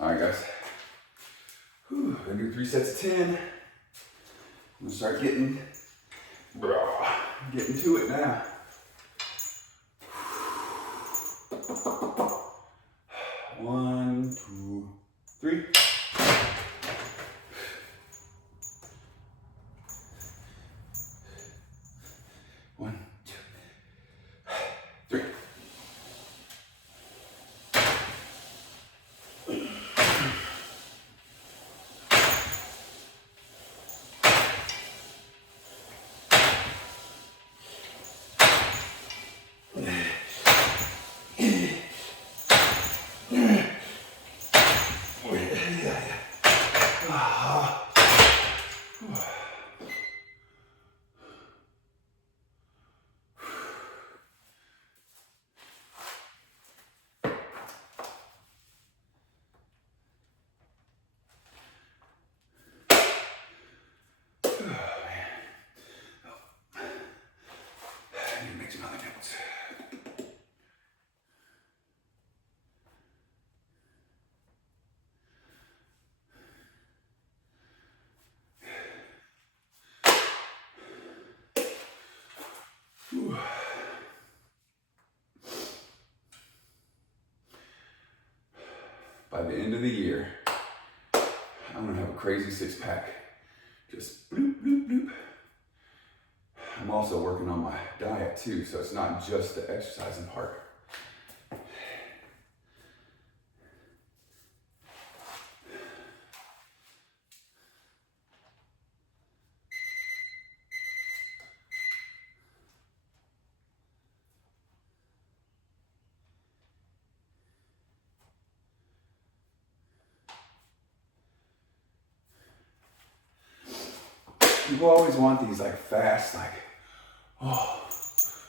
All right, guys. Whew, I'm gonna do 3 sets of 10. I'm gonna start getting to it now. 1, 2, 3. 1, 2, 3. By the end of the year, I'm gonna have a crazy 6-pack. Just bloop, bloop, bloop. I'm also working on my diet too, so it's not just the exercising part. People always want these like fast, like, oh,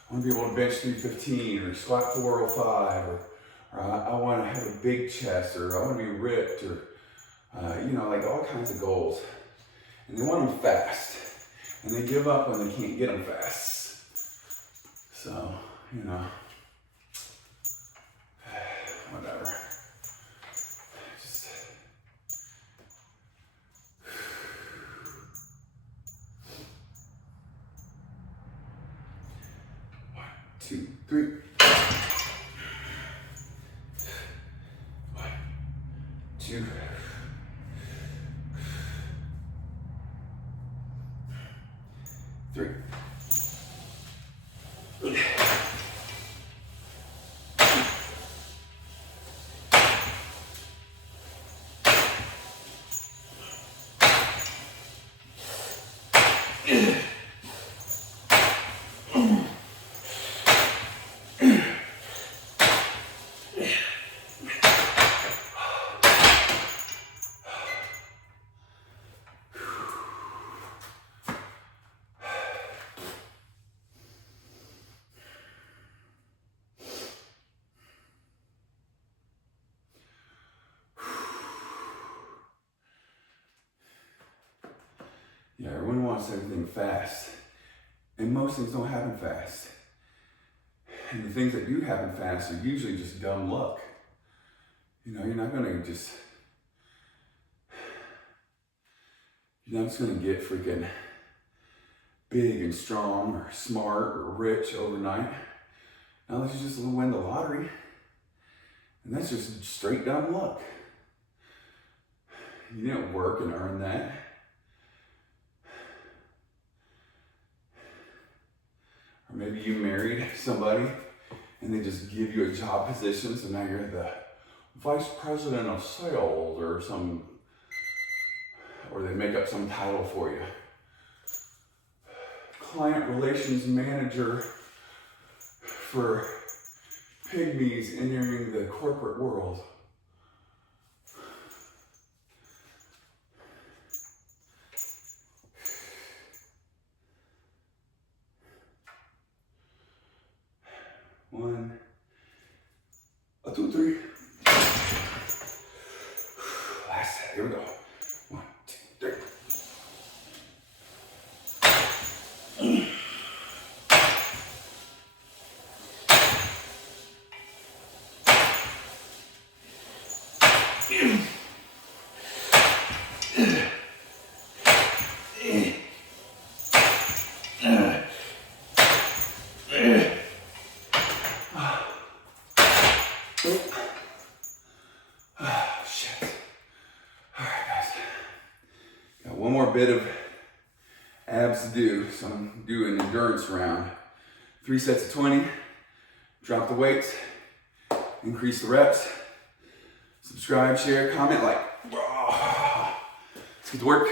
I want to be able to bench 315 or squat 405, or I want to have a big chest, or I want to be ripped, or you know, like all kinds of goals. And they want them fast, and they give up when they can't get them fast. So, you know, whatever. Just 1, 2, 3. 1, 2. 3. Yeah, everyone wants everything fast, and most things don't happen fast. And the things that do happen fast are usually just dumb luck. You know, you're not just gonna get freaking big and strong or smart or rich overnight. Unless you just win the lottery. And that's just straight dumb luck. You didn't work and earn that. Or maybe you married somebody and they just give you a job position, so now you're the vice president of sales or they make up some title for you. Client relations manager for pygmies entering the corporate world. One, 2, 3. Last set. Here we go. 1, 2, 3. one more bit of abs to do. So I'm doing an endurance round. 3 sets of 20, drop the weights, increase the reps. Subscribe, share, comment, like. Let's get to work.